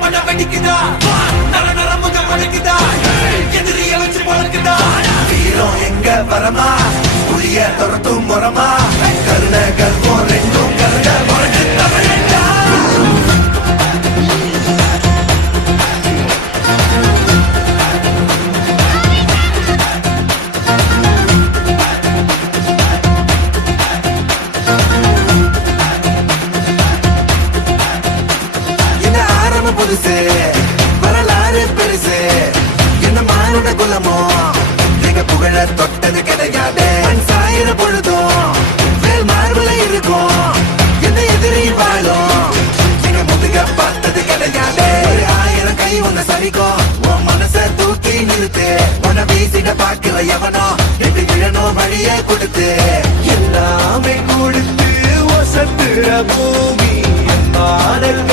மட வெடிக்குதா நர நர முத முளைக்குதா எதிரிய வச்சு முளைக்குதா வீரம் எங்க வரமா புரிய துரத்தும் முறமா கருண கல்பம் ரெண்டும் கருண முறைக்கு தமிழண்டா புதுசு வரலாறு பெருசு என்ன மானுட குலமோ நீங்க புகழ தொட்டது கிடையாது சாயிர பொழுதும் வேல் மார்புல இருக்கும் என்ன எதிரியும் வாழும் நீங்க முதுக பார்த்தது கிடையாது 1000 கை ஒன்ன சரிக்கும் உன் மனச தூக்கி நிறுத்து உன வீசிட பாக்கல எவனோ எட்டு விழனோ வழியே கொடுத்து எல்லாமே கொடுத்து ஒசத்துற பூமி